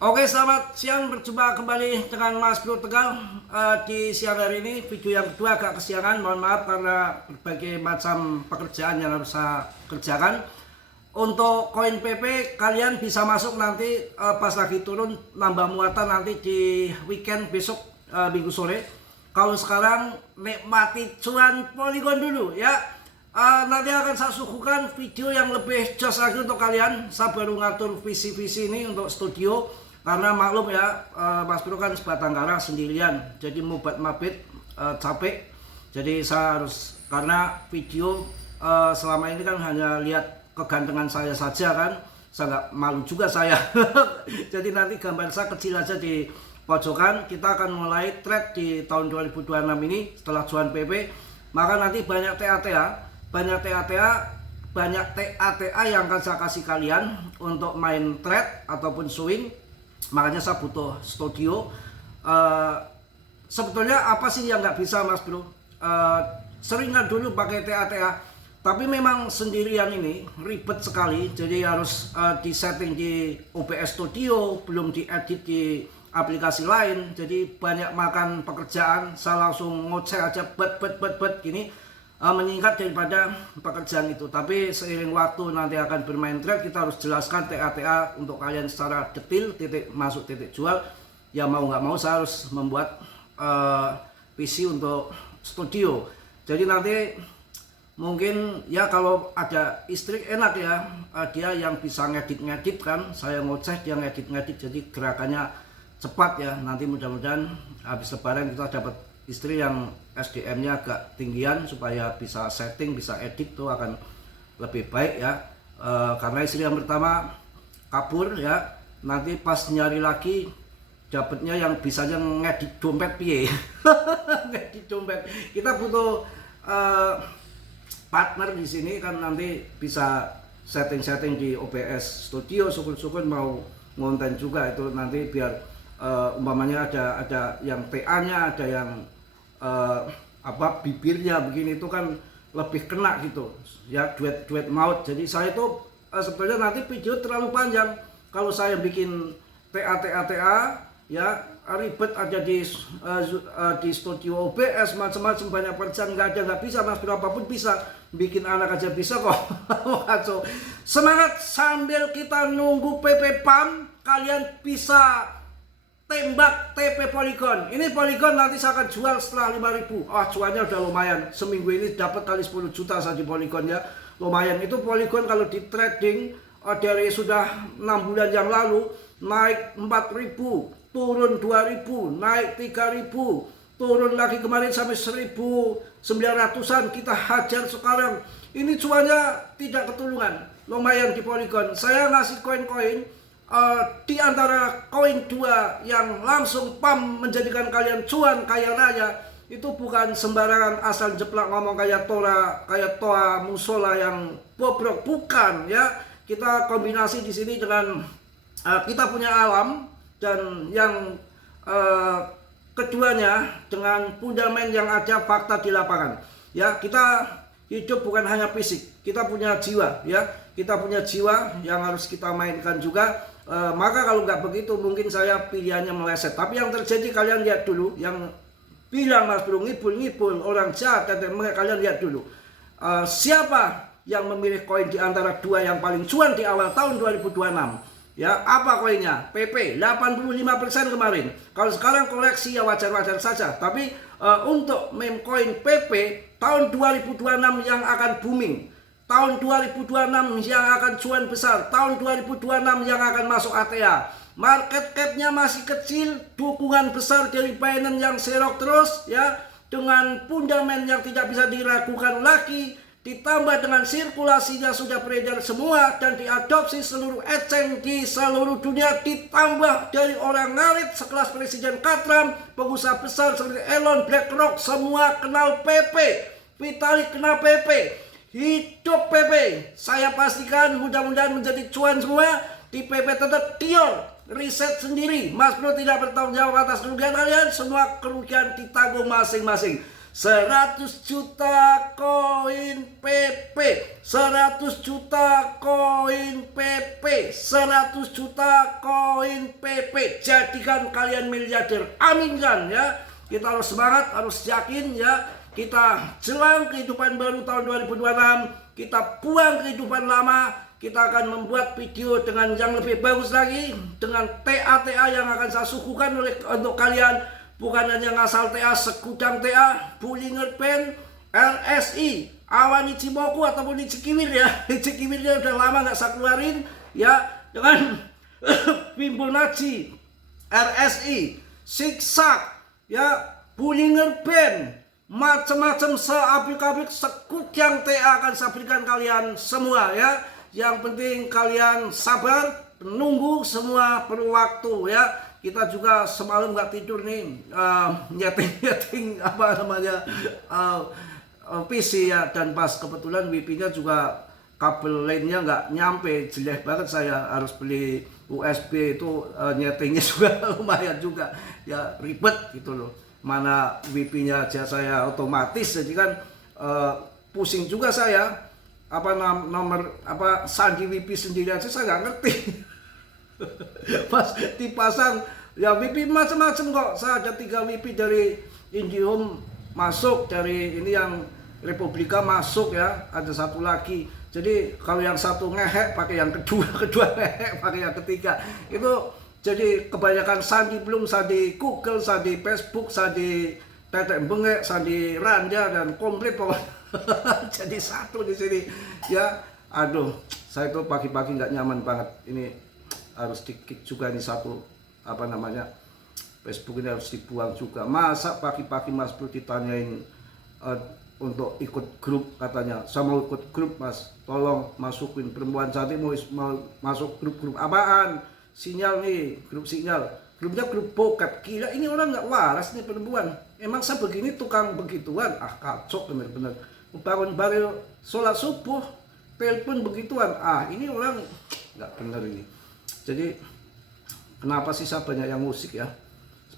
Oke, selamat siang. Berjumpa kembali dengan Mas Bro Tegal di siang hari ini. Video yang kedua agak kesiangan, mohon maaf karena berbagai macam pekerjaan yang harus saya kerjakan. Untuk koin PP kalian bisa masuk nanti pas lagi turun nambah muatan nanti di weekend besok minggu sore. Kalau sekarang nikmati cuan Polygon dulu ya. Nanti akan saya suguhkan video yang lebih jos lagi untuk kalian. Saya baru ngatur visi-visi ini untuk studio. Karena maklum ya, Mas Bro kan sebatang kara sendirian, jadi mubat mabit capek. Jadi saya harus, karena video selama ini kan hanya lihat kegantengan saya saja kan, saya nggak malu juga saya. Jadi nanti gambar saya kecil aja di pojokan. Kita akan mulai trade di tahun 2026 ini setelah cuan PP. Maka nanti banyak TATA, banyak TATA yang akan saya kasih kalian untuk main trade ataupun swing. Makanya saya butuh studio. Sebetulnya apa sih yang nggak bisa Mas Bro? Seringan dulu pakai TATA, tapi memang sendirian ini ribet sekali. Jadi harus disetting di OBS Studio, belum diedit di aplikasi lain. Jadi banyak makan pekerjaan. Saya langsung ngoceh aja bet gini. Menyingkat daripada pekerjaan itu. Tapi seiring waktu nanti akan bermain trade, kita harus jelaskan TATA untuk kalian secara detail, titik masuk titik jual. Ya mau nggak mau saya harus membuat PC untuk studio. Jadi nanti mungkin ya kalau ada istri enak ya, dia yang bisa ngedit kan, saya ngoceh dia ngedit, jadi gerakannya cepat ya. Nanti mudah-mudahan habis lebaran kita dapat istri yang SDM-nya agak tinggian supaya bisa setting, bisa edit tuh akan lebih baik ya. Karena istri yang pertama kabur ya, nanti pas nyari lagi dapatnya yang bisanya ngedit dompet piye. Ngedit dompet. Kita butuh partner di sini kan, nanti bisa setting di OBS Studio. Syukur-syukur mau ngonten juga itu nanti biar umpamanya ada yang PA-nya, ada yang bibirnya begini, itu kan lebih kena gitu ya, duet maut. Jadi saya itu sebetulnya nanti video terlalu panjang kalau saya bikin TATA ya, ribet ada di studio OBS macam-macam, banyak pekerjaan nggak bisa Mas Bro. Apapun bisa, bikin anak aja bisa kok. Semangat sambil kita nunggu PP PAM, kalian bisa tembak TP Polygon. Ini Polygon nanti saya akan jual setelah 5.000. Cuannya udah lumayan. Seminggu ini dapat kali 10 juta saja di Polygon ya. Lumayan. Itu Polygon kalau di trading dari sudah 6 bulan yang lalu naik 4.000, turun 2.000, naik 3.000, turun lagi kemarin sampai 1.900-an. Kita hajar sekarang. Ini cuannya tidak ketulungan. Lumayan di Polygon. Saya ngasih koin-koin di antara koin dua yang langsung PAM menjadikan kalian cuan kaya raya, itu bukan sembarangan asal jeplak ngomong kayak toa musola yang bobrok, bukan ya. Kita kombinasi di sini dengan kita punya alam, dan yang keduanya dengan fundament yang ada fakta di lapangan ya. Kita hidup bukan hanya fisik, kita punya jiwa ya. Kita punya jiwa yang harus kita mainkan juga. Maka kalau nggak begitu mungkin saya pilihannya meleset. Tapi yang terjadi kalian lihat dulu, yang bilang Mas Bro ngibul orang jahat, kalian lihat dulu siapa yang memilih koin di antara dua yang paling cuan di awal tahun 2026 ya. Apa koinnya? PP 85% kemarin. Kalau sekarang koleksi ya wajar-wajar saja. Tapi untuk meme koin PP tahun 2026 yang akan booming, tahun 2026 yang akan cuan besar, tahun 2026 yang akan masuk ATA. Market cap-nya masih kecil, dukungan besar dari Binance yang serok terus ya, dengan fundament yang tidak bisa diragukan lagi, ditambah dengan sirkulasinya sudah beredar semua dan diadopsi seluruh exchange di seluruh dunia, ditambah dari orang ngarit sekelas Presiden Katram, pengusaha besar seperti Elon, BlackRock, semua kenal PP. Vitalik kenal PP. Hidup PP, saya pastikan mudah-mudahan menjadi cuan semua. Di PP tetap Dior, riset sendiri. Mas Bro tidak bertanggung jawab atas kerugian kalian, semua kerugian ditanggung masing-masing. 100 juta koin PP, 100 juta koin PP, 100 juta koin PP. Jadikan kalian miliarder. Aminkan ya. Kita harus semangat, harus yakin ya. Kita jelang kehidupan baru tahun 2026. Kita buang kehidupan lama. Kita akan membuat video dengan yang lebih bagus lagi, dengan TA-TA yang akan saya suguhkan untuk kalian. Bukan hanya ngasal TA, segudang TA, Bullinger Band, RSI, Awan Ichimoku ataupun Ichikiwir ya. Ichikiwirnya udah lama nggak saya keluarin ya. Dengan Fibonacci, RSI, Zigzag ya, Bullinger Band, macam-macam seaplik-aplik segudang TA akan saya berikan kalian semua ya. Yang penting kalian sabar, menunggu, semua perlu waktu ya. Kita juga semalam nggak tidur nih, nyeting apa namanya PC ya, dan pas kebetulan WiFi-nya juga kabel lainnya nggak nyampe, jelek banget, saya harus beli USB itu, nyetingnya juga lumayan juga ya, ribet gitu loh. Mana WiFi-nya aja saya otomatis, jadi kan pusing juga saya, apa nomor apa sandi WiFi sendiri aja saya nggak ngerti. Pas dipasang ya WiFi macam-macam kok. Saya ada 3 WiFi dari IndiHome masuk, dari ini yang Republika masuk ya, ada satu lagi. Jadi kalau yang satu ngehek pakai yang kedua, kedua ngehek pakai yang ketiga. Itu jadi kebanyakan sandi, belum sandi Google, sandi Facebook, sandi tetek bengek, sandi Randa, dan komplit pokoknya. Jadi satu di sini ya. Aduh, saya tuh pagi-pagi nggak nyaman banget. Ini harus di-kick juga nih satu, apa namanya, Facebook ini harus dibuang juga. Masa pagi-pagi Mas Bro ditanyain untuk ikut grup, katanya saya mau ikut grup Mas, tolong masukin perempuan cantik, mau masuk grup apaan, sinyal nih, grup sinyal, grupnya grup bokep. Gila, ini orang nggak waras nih perempuan. Emang saya begini tukang begituan? Ah, kacau bener-bener. Bangun baru sholat subuh telepon begituan. Ah, ini orang nggak bener ini. Jadi kenapa sih saya banyak yang musik ya?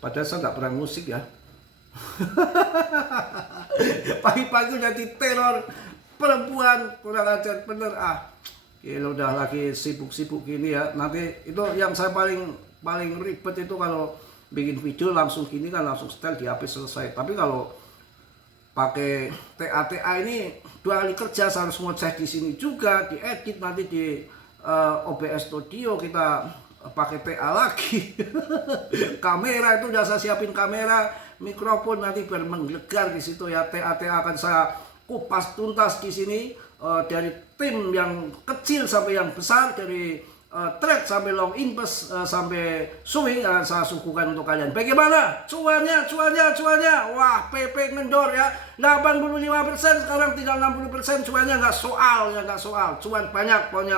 Padahal saya nggak pernah musik ya. Pagi-pagi udah diteror perempuan, kurang ajar bener. Ah, gila, udah lagi sibuk-sibuk gini ya. Nanti itu yang saya paling ribet itu kalau bikin video langsung gini kan, langsung setel di HP selesai. Tapi kalau pakai TA ini 2 kali kerja, saya harus ngecek di sini juga, diedit nanti di OBS Studio, kita pakai TA lagi. Kamera itu udah saya siapin, kamera, mikrofon nanti biar menggelegar di situ ya. TA akan saya kupas tuntas di sini, dari tim yang kecil sampai yang besar, dari trade sampai long invest sampai swing, saya suguhkan untuk kalian. Bagaimana cuannya? Wah, PP ngendor ya, 85%, sekarang tinggal 60%. Cuannya nggak soal ya, nggak soal. Cuan banyak, pokoknya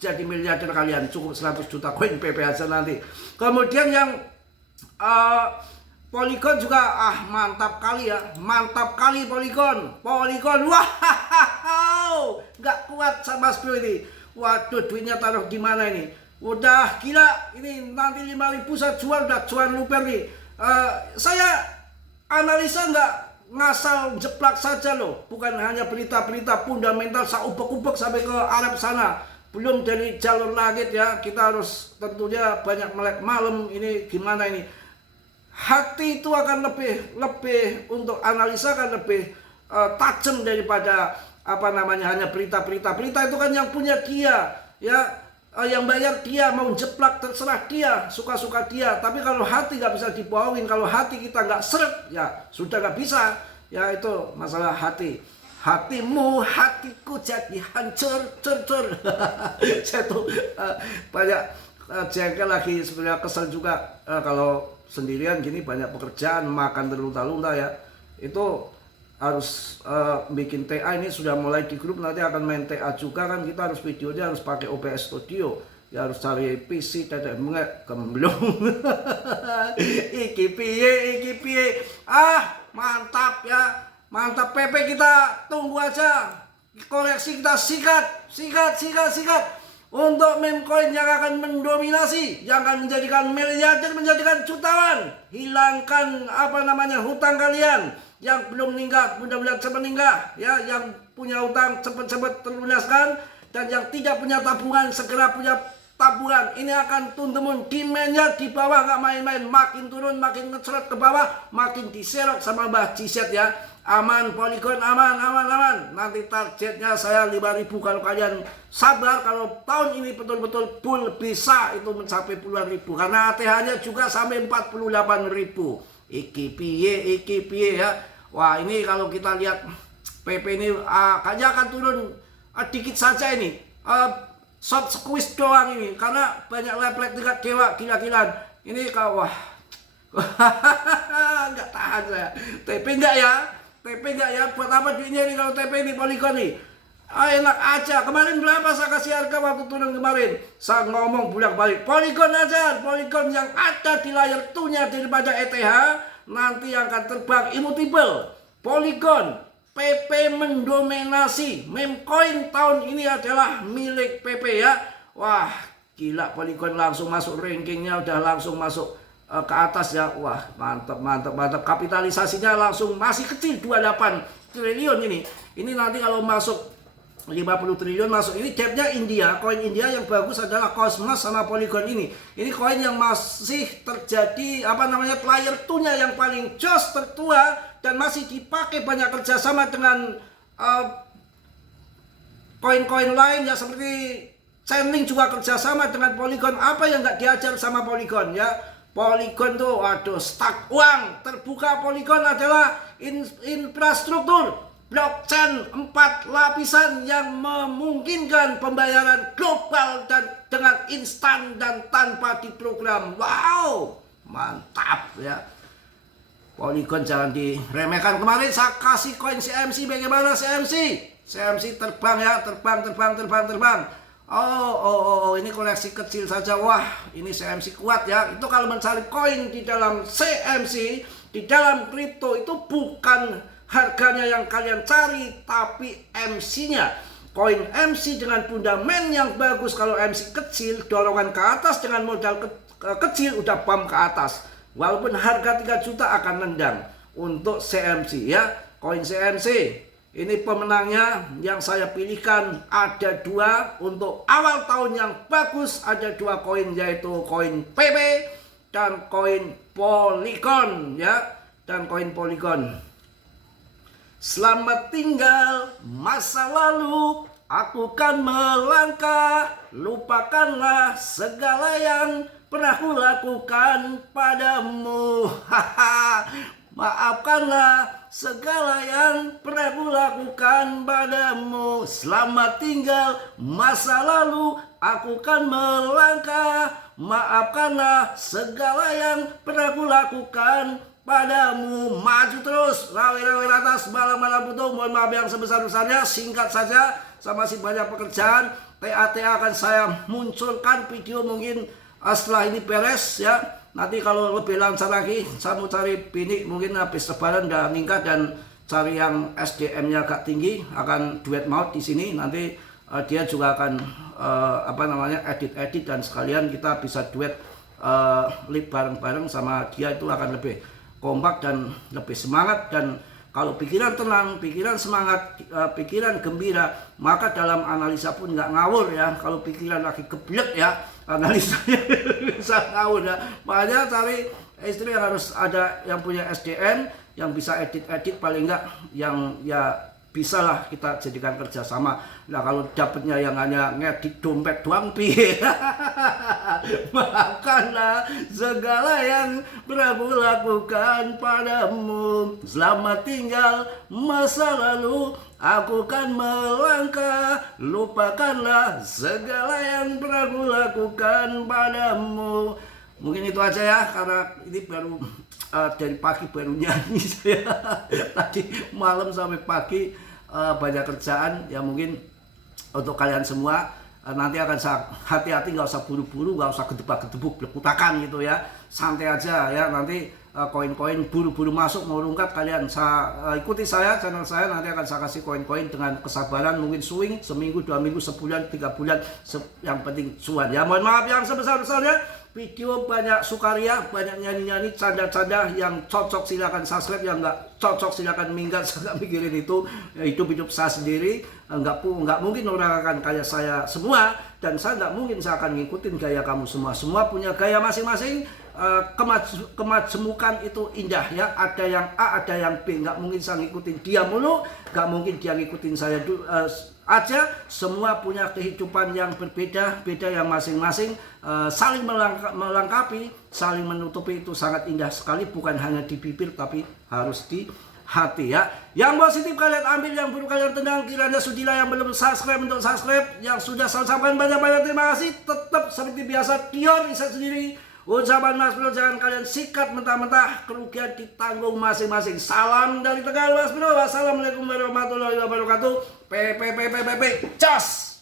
jadi miliarder kalian. Cukup 100 juta koin PP aja nanti. Kemudian yang Polygon juga, mantap kali ya, mantap kali Polygon. Wah, nggak kuat sama Mas Bro ini. Waduh, duitnya taruh di mana ini? Udah gila, ini nanti 5.000 saya jual, udah cuan luper nih. Saya analisa nggak ngasal jeplak saja loh, bukan hanya berita-berita fundamental saya ubek-ubek sampai ke Arab sana. Belum dari jalur langit ya, kita harus tentunya banyak melek malam. Ini gimana ini? Hati itu akan lebih untuk analisa, akan lebih tajam daripada apa namanya hanya berita-berita. Berita itu kan yang punya dia ya, yang bayar dia, mau jeplak terserah dia, suka-suka dia. Tapi kalau hati nggak bisa dibohongin, kalau hati kita nggak seret ya sudah nggak bisa ya. Itu masalah hati. Hatimu, hatiku jadi hancur. Saya tuh banyak jengkel lagi, sebenarnya kesel juga kalau sendirian gini, banyak pekerjaan, makan terlunta-lunta ya. Itu harus bikin TA, ini sudah mulai di grup, nanti akan main TA juga kan. Kita harus videonya harus pakai OBS Studio ya, harus cari PC tetek bengek gemblong. Iki piye mantap ya, mantap PP. Kita tunggu aja, koleksi kita sikat untuk meme coin yang akan mendominasi, yang akan menjadikan miliarder, menjadikan jutawan. Hilangkan apa namanya hutang kalian yang belum meninggal mudah-mudahan cepat meninggal ya, yang punya utang cepat-cepat terlunaskan, dan yang tidak punya tabungan segera punya tabungan. Ini akan tundemun, demandnya di bawah nggak main-main, makin turun makin ngeceret ke bawah, makin diserok sama Mbah Jiset ya. Aman Polygon, aman. Nanti targetnya saya 5.000 kalau kalian sabar. Kalau tahun ini betul-betul full bisa itu mencapai puluhan ribu, karena ATH-nya juga sampai 48.000. Iki piye ya. Wah, ini kalau kita lihat PP ini kayaknya akan turun dikit saja ini. Short squeeze doang ini, karena banyak leplek tingkat dewa gila-gilaan. Ini wah nggak tahan saya. TP enggak ya? Buat apa duitnya ini kalau TP ini Polygon nih? Enak aja. Kemarin berapa saya kasih harga waktu turun kemarin? Saya ngomong bolak-balik, Polygon aja. Polygon yang ada di layar tunya daripada ETH nanti akan terbang immutable. Polygon PP mendominasi. Meme coin tahun ini adalah milik PP ya. Wah, gila, Polygon langsung masuk rankingnya, udah langsung masuk ke atas ya. Wah, mantap. Kapitalisasinya langsung masih kecil, 28 triliun ini. Ini nanti kalau masuk 50 triliun masuk. Ini depnya India. Koin India yang bagus adalah Cosmos sama Polygon ini. Ini koin yang masih terjadi player 2-nya yang paling jos, tertua, dan masih dipakai banyak kerjasama dengan koin-koin lain ya, seperti Chainlink juga kerjasama dengan Polygon. Apa yang nggak diajar sama Polygon ya? Polygon tuh, waduh, stuck uang. Terbuka Polygon adalah infrastruktur blockchain 4 lapisan yang memungkinkan pembayaran global dan dengan instan dan tanpa diprogram. Wow, mantap ya. Polygon jangan diremehkan. Kemarin saya kasih koin CMC, bagaimana CMC? CMC terbang ya, terbang. Oh, ini koleksi kecil saja. Wah, ini CMC kuat ya. Itu kalau mencari koin di dalam CMC, di dalam kripto itu bukan harganya yang kalian cari, tapi MC-nya. Koin MC dengan fundament yang bagus. Kalau MC kecil, dorongan ke atas dengan modal kecil udah bam ke atas. Walaupun harga 3 juta akan nendang untuk CMC ya. Koin CMC ini pemenangnya yang saya pilihkan ada 2 untuk awal tahun yang bagus. Ada 2 koin, yaitu koin PP dan koin Polygon ya. Dan koin Polygon. Selamat tinggal masa lalu, aku kan melangkah. Lupakanlah segala yang pernah kulakukan padamu. Maafkanlah segala yang pernah kulakukan padamu. Selamat tinggal masa lalu, aku kan melangkah. Maafkanlah segala yang pernah kulakukan padamu. Maju terus, rawi-rawi atas, malam-malam butuh. Mohon maaf yang sebesar-besarnya, singkat saja. Saya masih banyak pekerjaan. TA akan saya munculkan video mungkin setelah ini beres ya. Nanti kalau lebih lancar lagi, saya mau cari bini, mungkin habis lebaran udah nikah, dan cari yang SDM-nya agak tinggi, akan duet maut di sini. Nanti dia juga akan edit dan sekalian kita bisa duet live bareng-bareng sama dia. Itu akan lebih kompak dan lebih semangat. Dan kalau pikiran tenang, pikiran semangat, pikiran gembira, maka dalam analisa pun nggak ngawur ya. Kalau pikiran lagi geblek ya, analisanya bisa ngawur ya. Makanya cari istri yang harus ada yang punya SDM, yang bisa edit paling nggak, yang ya bisa lah kita jadikan kerjasama. Nah kalau dapetnya yang hanya ngedit dompet doang, piye? Maafkanlah segala yang pernah kulakukan padamu. Selamat tinggal masa lalu, aku kan melangkah. Lupakanlah segala yang pernah kulakukan padamu. Mungkin itu aja ya, karena ini baru dari pagi baru nyanyi saya. Tadi malam sampai pagi banyak kerjaan ya. Mungkin untuk kalian semua nanti akan hati-hati, nggak usah buru-buru, nggak usah gedebak-gedebuk belekutakan gitu ya. Santai aja ya. Nanti koin-koin buru-buru masuk mau rungkat, kalian ikuti saya, channel saya, nanti akan saya kasih koin-koin dengan kesabaran. Mungkin swing seminggu, 2 minggu, sebulan, 3 bulan, yang penting cuan ya. Mohon maaf yang sebesar-besarnya. video, banyak sukaria, banyak nyanyi-nyanyi, canda-canda. Yang cocok silakan subscribe, yang nggak cocok silakan minggat. Saya nggak mikirin itu, hidup saya sendiri. Nggak mungkin orang akan kayak saya semua, dan saya nggak mungkin saya akan ngikutin gaya kamu semua. Semua punya gaya masing-masing. Kemajemukan itu indah ya. Ada yang A, ada yang B. Nggak mungkin saya ngikutin dia mulu, nggak mungkin dia ngikutin saya aja. Semua punya kehidupan yang berbeda, beda yang masing-masing, saling melengkapi, saling menutupi. Itu sangat indah sekali, bukan hanya di bibir tapi harus di hati ya. Yang positif kalian ambil, yang buruk kalian tendang. Kiranya sudilah yang belum subscribe untuk subscribe, yang sudah subscribe banyak-banyak terima kasih. Tetap seperti biasa, Dion Isa sendiri. Ucapan Mas Bro jangan kalian sikat mentah-mentah, kerugian ditanggung masing-masing. Salam dari Tegal Mas Bro. Wassalamualaikum warahmatullahi wabarakatuh. Cas.